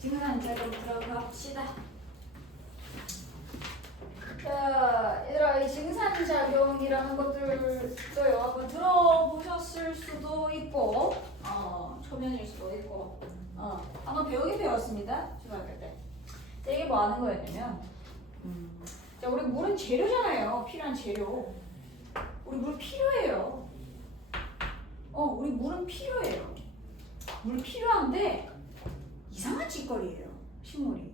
증산작용 들어갑시다. 자, 얘들아, 이 증산작용이라는 것들도요, 한번 들어보셨을 수도 있고, 초면일 수도 있고, 한번 배우긴 배웠습니다. 중학교 때. 자, 이게 뭐 하는 거였냐면, 자, 우리 물은 재료잖아요. 필요한 재료. 우리 물 필요해요. 우리 물은 필요해요. 물 필요한데, 이상한 짓거리예요. 식물이.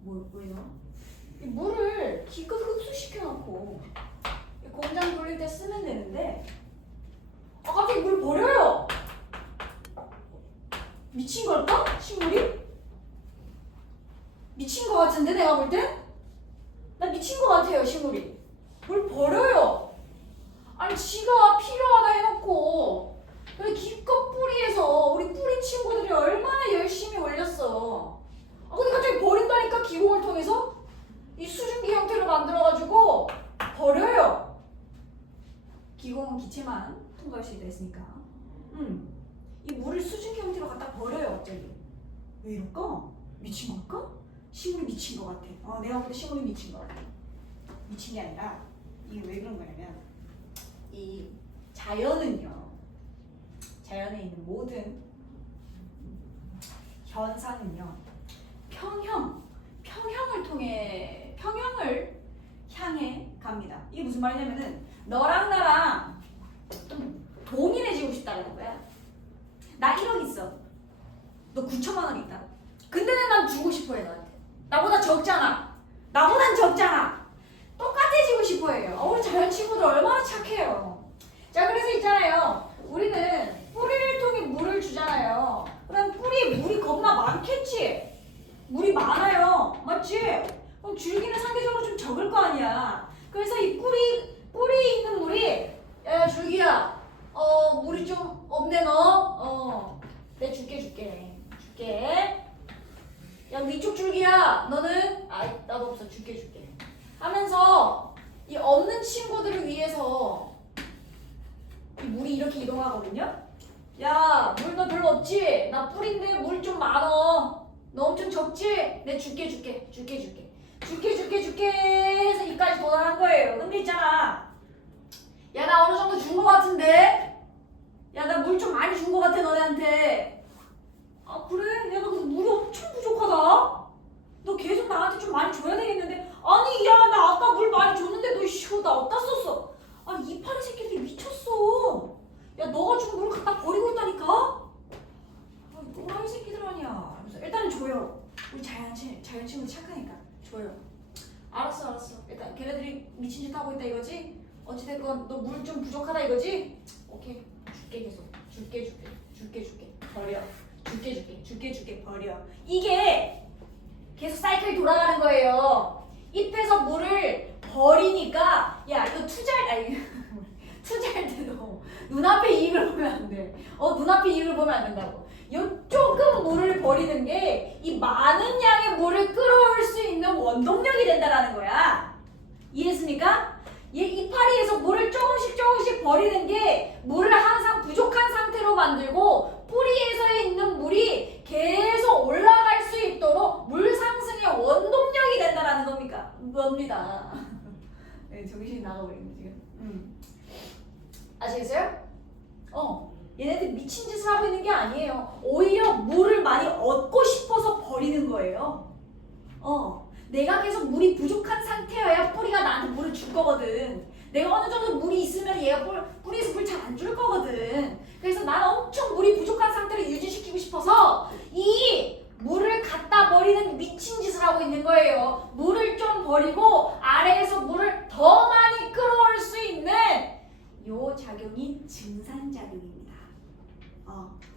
뭐예요? 이 물을 기껏 흡수시켜놓고 공장 돌릴 때 쓰면 되는데 갑자기 물 버려요. 미친 걸까? 식물이? 미친 거 같은데 내가 볼 땐? 나 미친 거 같아요. 식물이. 물 버려요. 아니 지가 필요하다 해놓고 근데 기껏 뿌리에서 우리 뿌리 친구들이 얼마나 열심히 올렸어. 근데 갑자기 버린다니까. 기공을 통해서 이 수증기 형태로 만들어가지고 버려요. 기공은 기체만 통과할 수 있다 했으니까. 이 물을 수증기 형태로 갖다 버려요. 갑자기. 왜 이럴까? 미친 걸까? 식물이 미친 것 같아. 내가 볼 때 식물이 미친 것 같아. 미친 게 아니라 이게 왜 그런 거냐면 이 자연은요. 자연에 있는 모든 현상은요. 평형을 향해 갑니다. 이게 무슨 말이냐면은 너랑 나랑 좀 동일해지고 싶다는 거야. 나 1억 있어. 너 9천만 원 있다. 근데 난 주고 싶어해 너한테. 나보다 적잖아. 나보단 적잖아. 똑같아지고 싶어해요. 우리 자연 친구들 얼마나 착해요. 자, 그래서 있잖아요. 우리는 뿌리를 통해 물을 주잖아요. 그럼 뿌리에 물이 겁나 많겠지? 물이 많아요. 맞지? 그럼 줄기는 상대적으로 좀 적을 거 아니야. 그래서 이 뿌리에 있는 물이 야, 줄기야. 물이 좀 없네 너. 내 줄게. 야, 위쪽 줄기야. 너는 나도 없어. 줄게. 하면서 이 없는 친구들을 위해서 이 물이 이렇게 이동하거든요. 야, 물 너 별로 없지? 나 뿌리인데 물 좀 많어. 너 엄청 적지? 내 줄게 해서 이까지 도달한 거예요. 근데 있잖아. 야, 나 어느 정도 준 거 같은데? 야, 나 물 좀 많이 준 거 같아 너네한테. 그래? 야, 너 물이 엄청 부족하다. 너 계속 나한테 좀 많이 줘야 되겠는데? 아니, 야, 나 아까 물 많이 줬는데 나 어디다 썼어? 이파리 새끼들이 미쳤어. 야, 너가 준 물을 갖다 버리고 있다니까? 또라이 새끼들 아니야. 그래서 일단은 줘요. 우리 자연 친구 착하니까 줘요. 알았어. 일단 걔네들이 미친 짓 하고 있다 이거지? 어찌됐건 너 물 좀 부족하다 이거지? 오케이. 줄게 계속. 줄게. 버려. 줄게. 버려. 이게 계속 사이클이 돌아가는 거예요. 잎에서 물을 버리니까 야, 이거 투자할 때도 눈앞에 이익을 보면 안 돼. 눈앞에 이익을 보면 안 된다고. 요 조금 물을 버리는 게 이 많은 양의 물을 끌어올 수 있는 원동력이 된다라는 거야. 이해했습니까? 이파리에서 물을 조금씩 버리는 게 물을 항상 부족한 상태로 만들고 뿌리에서 있는 물이 계속 올라갈 수 있도록 물 상승의 원동력이 된다라는 겁니다. 네, 정신이 나가버리네 지금. 아시겠어요? 얘네들 미친 짓을 하고 있는 게 아니에요. 오히려 물을 많이 얻고 싶어서 버리는 거예요. 내가 계속 물이 부족한 상태여야 뿌리가 나한테 물을 줄 거거든. 내가 어느 정도 물이 있으면 얘가 뿌리에서 물 잘 안 줄 거거든. 그래서 난 엄청 물이 부족한 상태를 유지시키고 싶어서 이 물을 갖다 버리는 미친 짓을 하고 있는 거예요. 물을 좀 버리고 아래에서 물을 더 많이 끌어올 수 있는 요 작용이 증산작용입니다.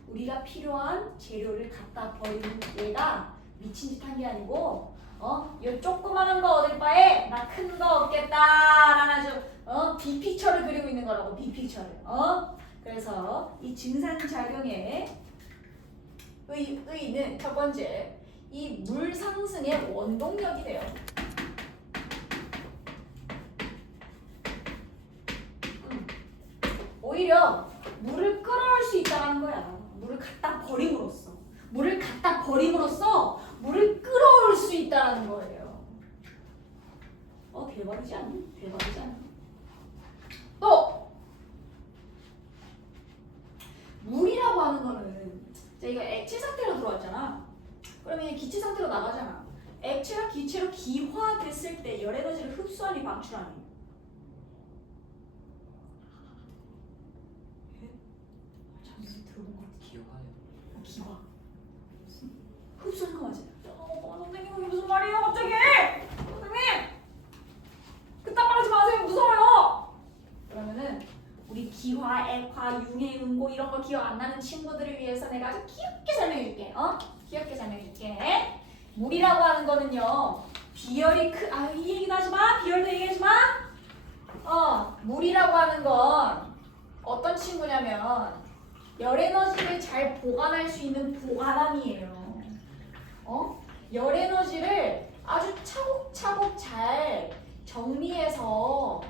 우리가 필요한 재료를 갖다 버리는 얘가 미친 짓 한 게 아니고 요 조그마한 거 얻을 바에 나 큰 거 얻겠다라는 아주 빅픽처를 그리고 있는 거라고. 빅픽처를. 그래서 이 증산작용의 의의는 첫 번째 이 물 상승의 원동력이 돼요. 오히려 물을 끌어올 수 있다는 거야. 물을 갖다 버림으로써. 물을 갖다 버리 거예요. 대박이지 않니? 대박이지 않니? 또 물이라고 하는 거는 자, 이거 액체 상태로 들어왔잖아. 그러면 이제 기체 상태로 나가잖아. 액체가 기체로 기화됐을 때 열 에너지를 흡수하니 방출하니? 잠시 들어본 것 같아. 기화. 흡수하는 거 맞아요? 선생님 이게 무슨 말이에요 갑자기? 선생님! 그딴 말 하지 마세요. 무서워요. 그러면은 우리 기화, 액화, 융해, 음고 이런 거 기억 안 나는 친구들을 위해서 내가 아주 귀엽게 설명해 줄게. 귀엽게 설명해 줄게. 물이라고 하는 거는요. 비열이 이 얘기도 하지 마. 비열도 얘기하지 마. 물이라고 하는 건 어떤 친구냐면 열 에너지를 잘 보관할 수 있는 보관함이에요. 열 에너지를 아주 차곡차곡 잘 정리해서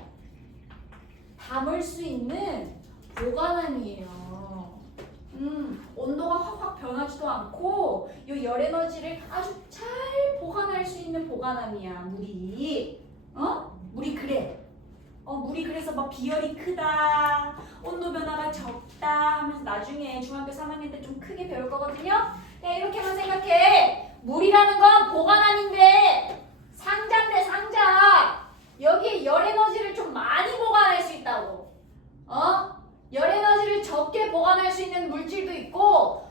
담을 수 있는 보관함이에요. 온도가 확확 변하지도 않고 이 열 에너지를 아주 잘 보관할 수 있는 보관함이야, 물이. 물이 그래. 물이 그래서 막 비열이 크다, 온도 변화가 적다 하면서 나중에 중학교 3학년 때 좀 크게 배울 거거든요. 그냥 이렇게만 생각해. 물이라는 건 보관함인데 상자인데 상자. 여기에 열 에너지를 좀 많이 보관할 수 있다고. 열 에너지를 적게 보관할 수 있는 물질도 있고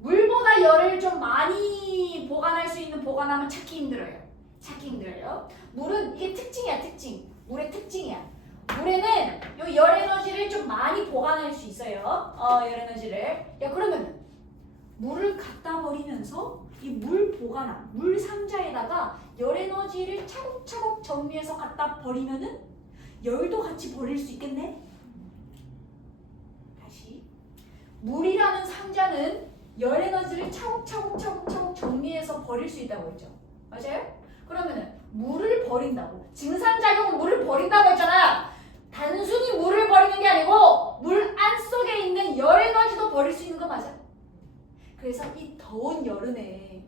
물보다 열을 좀 많이 보관할 수 있는 보관함은 찾기 힘들어요. 물은 이게 특징이야, 특징. 물의 특징이야. 물에는 요 열 에너지를 좀 많이 보관할 수 있어요. 열 에너지를. 그러면 물을 갖다 버리면서 이 물 보관함, 물 상자에다가 열 에너지를 차곡차곡 정리해서 갖다 버리면은 열도 같이 버릴 수 있겠네? 다시. 물이라는 상자는 열 에너지를 차곡차곡 정리해서 버릴 수 있다고 했죠. 맞아요? 그러면은 물을 버린다고. 증산작용은 물을 버린다고 했잖아. 단순히 물을 버리는 게 아니고 물 안 속에 있는 열 에너지도 버릴 수 있는 거 맞아? 그래서 이 더운 여름에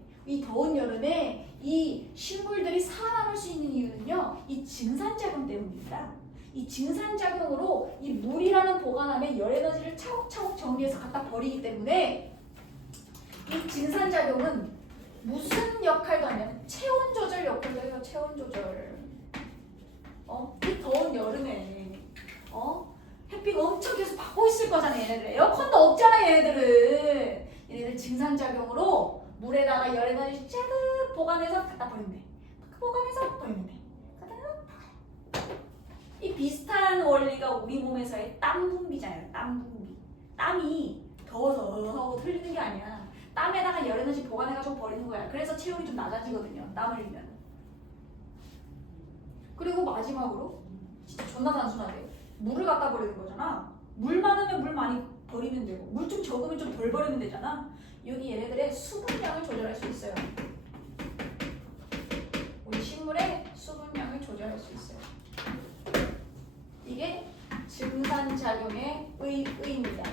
이 식물들이 살아남을 수 있는 이유는요. 이 증산작용 때문입니다. 이 증산작용으로 이 물이라는 보관함에 열 에너지를 차곡차곡 정리해서 갖다 버리기 때문에 이 증산작용은 무슨 역할도 하냐면 체온 조절 역할도 해요. 체온 조절. 이 더운 여름에 햇빛 엄청 계속 받고 있을 거잖아. 얘네들 에어컨도 없잖아. 얘네들 증산작용으로 물에다가 열 에너지 쫙 보관해서 갖다 버리면 돼. 보관해서 버리면 돼. 이 비슷한 원리가 우리 몸에서의 땀 분비잖아요. 땀 분비. 땀이 더워서 하고 틀리는 게 아니야. 땀에다가 열 에너지 보관해가지고 버리는 거야. 그래서 체온이 좀 낮아지거든요. 땀 흘리면. 그리고 마지막으로 진짜 존나 단순하게 물을 갖다 버리는 거잖아. 물 많으면 물 많이 버리면 되고 물 좀 적으면 좀 덜 버리면 되잖아. 여기 얘네들의 수분량을 조절할 수 있어요. 우리 식물의 수분량을 조절할 수 있어요. 이게 증산작용의 의의입니다.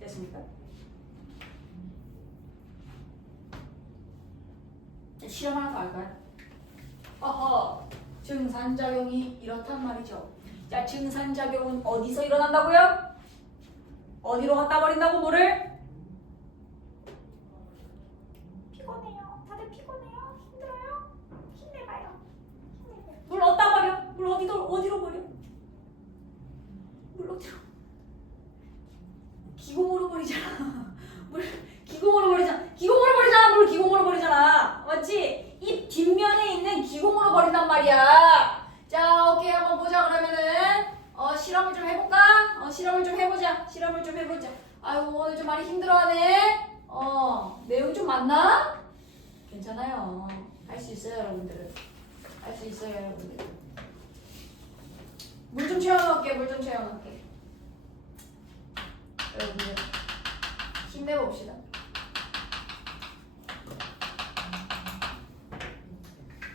됐습니까? 실험 하나 더 할까요? 증산작용이 이렇단 말이죠. 자, 증산작용은 어디서 일어난다고요? 어디로 갖다 버린다고 물을? 피곤해요. 다들 피곤해요. 힘들어요. 힘내봐요. 물 어디다 버려? 물 어디로 버려? 물 어디로? 기공으로 버리잖아. 물 기공으로 버리잖아. 맞지? 이 뒷면에 있는 기공으로 버린단 말이야. 자, 오케이, 한번 보자. 그러면은 실험을 좀 해볼까? 실험을 좀 해보자. 아이고, 오늘 좀 많이 힘들어하네. 내용 좀 많나? 괜찮아요. 할 수 있어요, 여러분들. 물 좀 채워놓을게. 여러분들 힘내봅시다.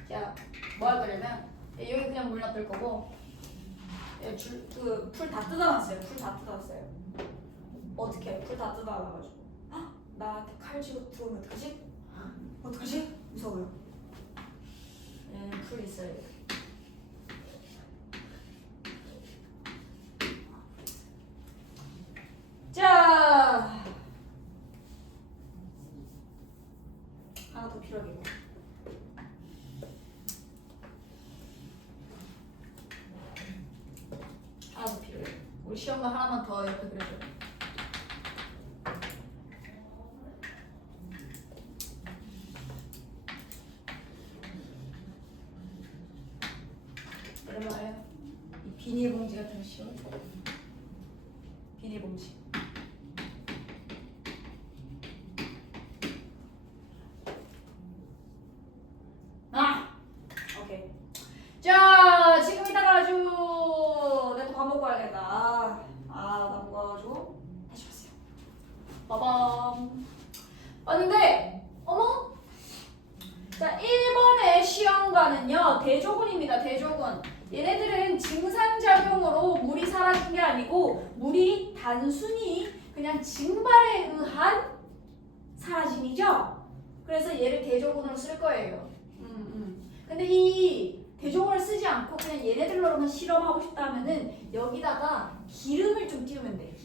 자, 뭐 할 거냐면 여기 그냥 물 놔둘 거고 풀 다 뜯어놨어요. 풀 다 뜯어놨어요. 어떻게 해? 풀 다 뜯어놔가지고 나한테 칼 쥐고 들어오면 어떡하지? 어떡하지? 무서워요. 풀 있어요. 자, 하나 더 필요하겠고. 하나 더 필요해. 우리 시험관 하나만 더 옆에 그려줘. 내려놔요. 이 비닐봉지가 좀 쉬워. 비닐봉지. 오케이. 자, 지금 이따가 아주 내가 또 밥 먹고 와야겠다. 나 먹어가지고 다시 왔어요. 빠밤. 왔는데, 어머? 자, 1번의 시험관은요, 대조군입니다. 대조군. 얘네들은 증산작용으로 물이 사라진 게 아니고 물이 단순히 그냥 증발에 의한 사라짐이죠. 그래서 얘를 대조군으로 쓸 거예요. 근데 이 대조군을 쓰지 않고 그냥 얘네들로만 실험하고 싶다 하면은 여기다가 기름을 좀 띄우면 돼.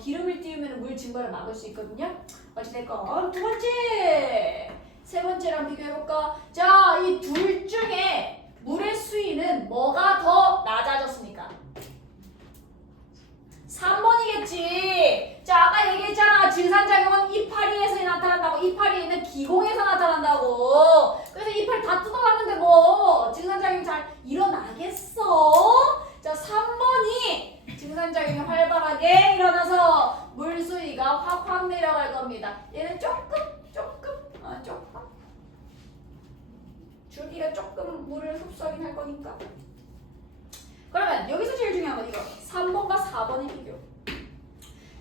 기름을 띄우면 물 증발을 막을 수 있거든요. 어찌됐건 두 번째, 세 번째랑 비교해볼까? 자, 이 둘 중에 물의 수위는 뭐가 더 낮아졌습니까? 3번이겠지. 자, 아까 얘기했잖아. 증산작용은 이파리에서 나타난다고. 이파리에 있는 기공에서 나타난다고. 그래서 이파리 다 뜯어놨는데 뭐 증산작용이 잘 일어나겠어? 자, 3번이 증산작용이 활발하게 일어나서 물수위가 확 내려갈 겁니다. 얘는 조금 줄기가 조금 물을 흡수하긴 할 거니까. 그러면 여기서 제일 중요한 건 이거 3번과 4번의 비교.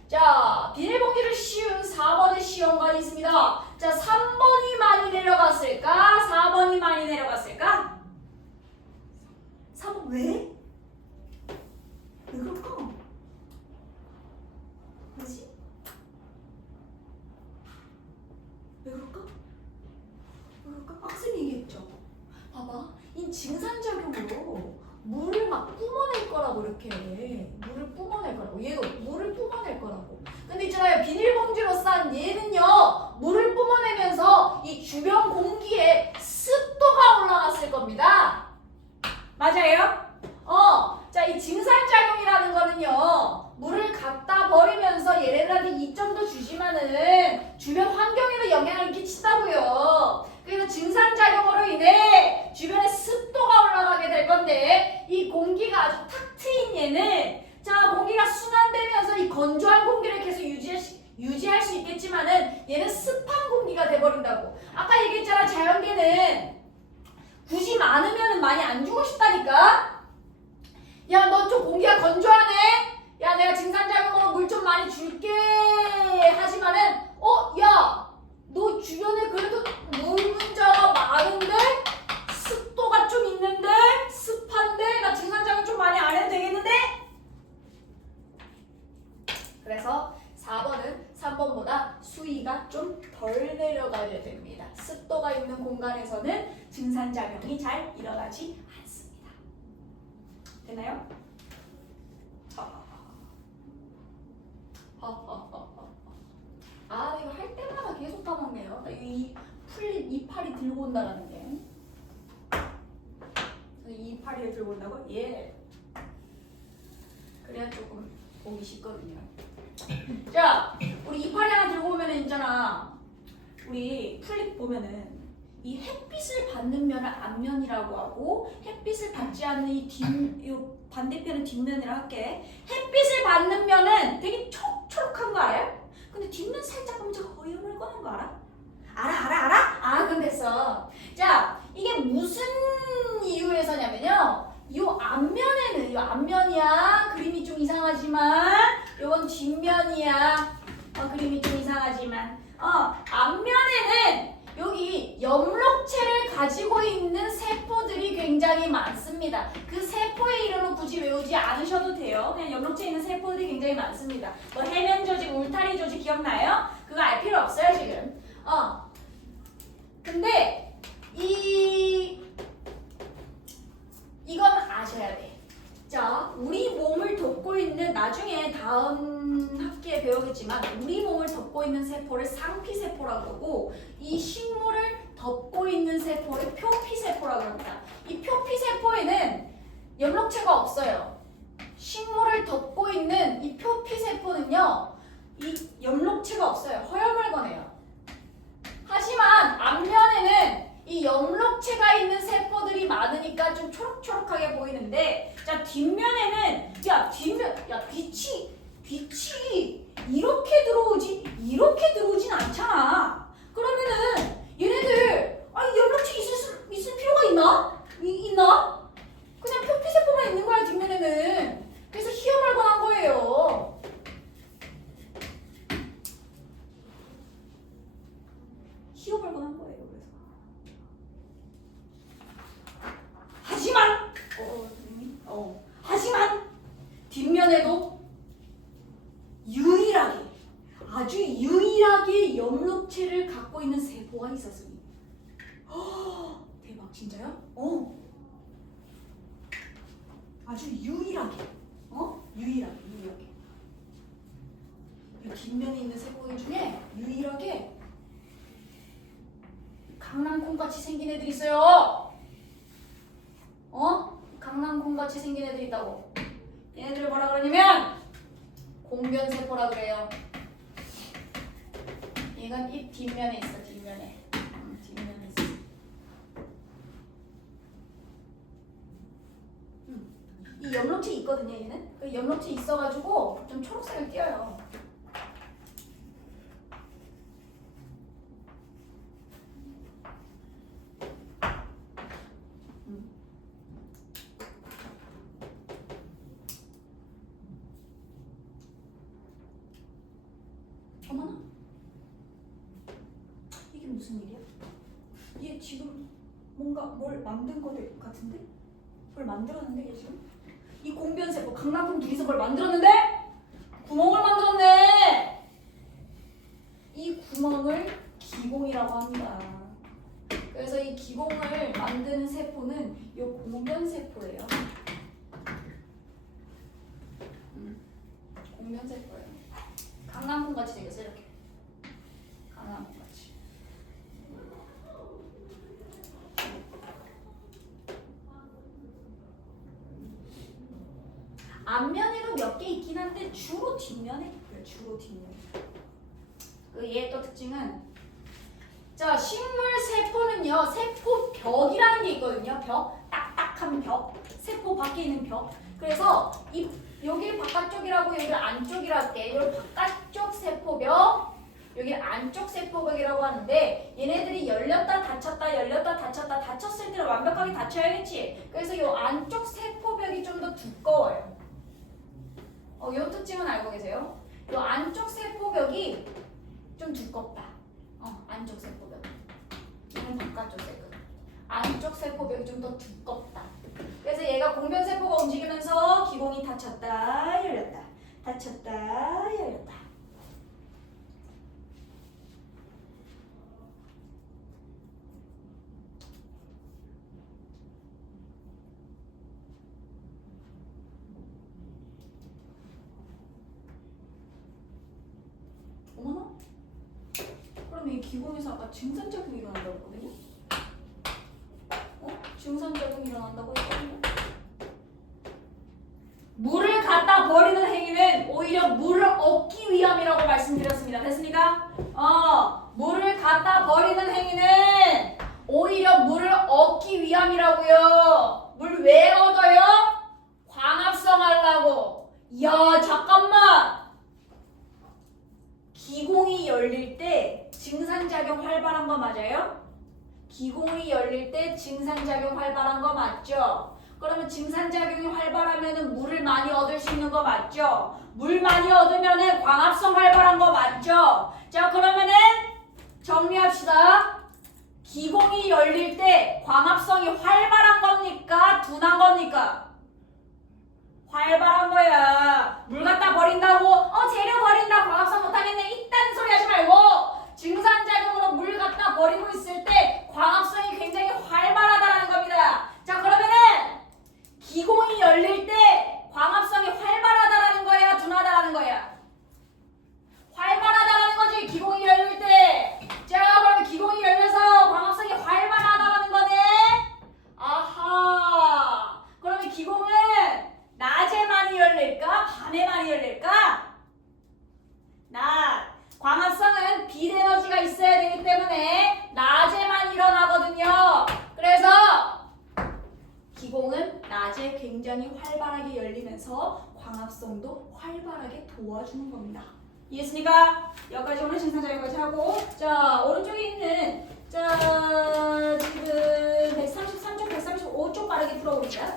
자, 비닐봉지를 씌운 4번의 시험관이 있습니다. 자, 3번이 많이 내려갔을까? 4번이 많이 내려갔을까? 4번 왜? 왜 그럴까? 뭐지? 왜 그럴까? 학생이 얘기했죠. 봐봐, 이 증산작용으로 물을 막 뿜어낼 거라고 이렇게 물을 뿜어낼 거라고. 얘도 물을 뿜어낼 거라고. 근데 있잖아요, 비닐봉지로 싼 얘는요, 물을 뿜어내면서 이 주변 공기에 습도가 올라갔을 겁니다. 맞아요? 자, 이 증산작용이라는 거는요, 물을 갖다 버리면서 얘네들한테 이점도 주지만은 주변 환경에도 영향을 끼친다고요. 그래서 증산작용으로 인해 주변에 습도가 올라가게 될 건데, 이 공기가 아주 탁 트인 얘는, 자, 공기가 순환되면서 이 건조한 공기를 계속 유지할 수 있겠지만은 얘는 습한 공기가 돼버린다고. 아까 얘기했잖아, 자연계는 굳이 많으면은 많이 안 주고 싶다니까. 야, 너 좀 공기가 건조하네? 야, 내가 증산작용으로 물 좀 많이 줄게. 하지만은, 야, 너 주변에 그래도 물 문자가 많은데? 습도가 좀 있는데? 습한데? 나 증산작용 좀 많이 안 해도 되겠는데? 그래서 4번은 3번보다 수위가 좀 덜 내려가야 됩니다. 습도가 있는 공간에서는 증산작용이 잘 일어나지 않습니다. 되나요? 이거 할 때마다 계속 까먹네요. 이파리 들고 온다라는 게. 이파리를 들고 온다고? 예. 그래야 조금 보기 쉽거든요. 자, 우리 이파리 하나 들고 오면은 있잖아. 우리 풀립 보면은 이 햇빛을 받는 면을 앞면이라고 하고, 햇빛을 받지 않는 이 반대편은 뒷면이라고 할게. 햇빛을 받는 면은 되게 촉촉한 거 알아요? 근데 뒷면 살짝 보면 저 허여물 거는 거 알아? 알아? 그럼 됐어. 자, 이게 무슨 이유에서냐면요, 요 앞면이야. 그림이 좀 이상하지만 요건 뒷면이야. 그림이 좀 이상하지만. 앞면에는 여기 염록체를 가지고 있는 세포들이 굉장히 많습니다. 그 세포의 이름은 굳이 외우지 않으셔도 돼요. 그냥 염록체에 있는 세포들이 굉장히 많습니다. 뭐 해면 조직, 울타리 조직 기억나요? 그거 알 필요 없어요 지금. 근데 이건 아셔야 돼. 자, 우리 몸을 덮고 있는, 나중에 다음 학기에 배우겠지만 우리 몸을 덮고 있는 세포를 상피세포라고 그러고 이 식물을 덮고 있는 세포를 표피세포라고 합니다. 이 표피세포에는 염록체가 없어요. 식물을 덮고 있는 이 표피세포는요, 이 염록체가 없어요. 허여멀건해요. 하지만 앞면에는 이 염록체가 있는 세포들이 많으니까 좀 초록초록하게 보이는데, 자, 뒷면에는 빛이 이렇게 들어오진 않잖아. 그러면은 얘네들 염록체 있을 필요가 있나? 그냥 표피세포만 있는 거야 뒷면에는. 그래서 희열말건한 거예요. 희열말건한 거예요. 하지만 뒷면에도 아주 유일하게 염록체를 갖고 있는 세포가 있었습니다. 대박, 진짜요? 아주 유일하게. 유일하게. 이 뒷면에 있는 세포들 중에 유일하게 강낭콩같이 생긴 애들이 있어요. 강낭콩같이 생긴 애들이 있다고. 얘네들을 뭐라 그러냐면 공변세포라 그래요. 이건 잎 뒷면에 있어. 뒷면에 있어. 이 염록체 있거든요. 얘는 그 염록체 있어가지고 좀 초록색을 띄어요. 어머나, 이게 무슨 일이야? 얘 지금 뭔가 뭘 만든 거 같은데? 뭘 만들었는데 얘 지금? 이 공변세포, 강낭콩 둘이서 뭘 만들었는데? 구멍을 만들었네! 이 구멍을 기공이라고 합니다. 그래서 이 기공을 만드는 세포는 이 공변세포예요. 공변세포예요. 강낭콩같이 생겼어. 이렇게 강낭콩같이. 앞면에도 몇 개 있긴 한데 주로 뒷면에 있고요. 주로 뒷면에. 얘의 또 특징은, 자, 식물 세포는요, 세포벽이라는 게 있거든요. 벽, 딱딱한 벽, 세포 밖에 있는 벽. 그래서 여기 바깥쪽이라고 여기 안쪽이라고 할게. 여기 바깥쪽 세포벽, 여기 안쪽 세포벽이라고 하는데, 얘네들이 열렸다 닫혔다 닫혔을 때는 완벽하게 닫혀야겠지. 그래서 이 안쪽 세포벽이 좀 더 두꺼워요. 이 특징은 알고 계세요? 이 안쪽 세포벽이 좀 두껍다. 안쪽 세포벽. 얘는 바깥쪽 세포벽. 안쪽 세포벽이 좀 더 두껍다. 그래서 얘가 공변세포가 움직이면서 기공이 닫혔다 열렸다 닫혔다 열렸다. 어머나? 그럼 이 기공에서 아까 증산작용이 일어난다고 했거든요? 증산작용이 일어난다고 했거든요? 물을 갖다 버리는 행위는 오히려 물을 얻기 위함이라고 말씀드렸습니다. 됐습니까? 물을 갖다 버리는 행위는 오히려 물을 얻기 위함이라고요. 물 왜 얻어요? 광합성 하려고. 야, 잠깐만. 기공이 열릴 때 증산작용 활발한 거 맞아요? 기공이 열릴 때 증산작용 활발한 거 맞죠? 그러면 증산작용이 활발하면은 물을 많이 얻을 수 있는 거 맞죠? 물 많이 얻으면은 광합성 활발한 거 맞죠? 자, 그러면은 정리합시다. 기공이 열릴 때 광합성이 활발한 겁니까? 둔한 겁니까? 활발한 거야. 물 갖다 버린다고 재료 버린다 광합성 못하겠네 이딴 소리 하지 말고 증산작용으로 물 갖다 버리고 있을 때 광합성이 굉장히 활발하다는 겁니다. 자, 그러면은 기공이 열릴 때 광합성이 활발하다라는 거야, 둔하다라는 거야? 활발하다라는 거지. 기공이 열릴 때. 자, 그러면 기공이 열려서 광합성이 활발하다라는 거네. 아하. 그러면 기공은 낮에 많이 열릴까? 밤에 많이 열릴까? 낮. 광합성은 빛 에너지가 있어야 되기 때문에 낮에만 일어나거든요. 그래서 기공은 낮에 굉장히 활발하게 열리면서 광합성도 활발하게 도와주는 겁니다. 이해했습니까? 여기까지 오늘 증산작용까지 하고, 자, 오른쪽에 있는, 자, 지금 133쪽, 135쪽 빠르게 풀어봅니다.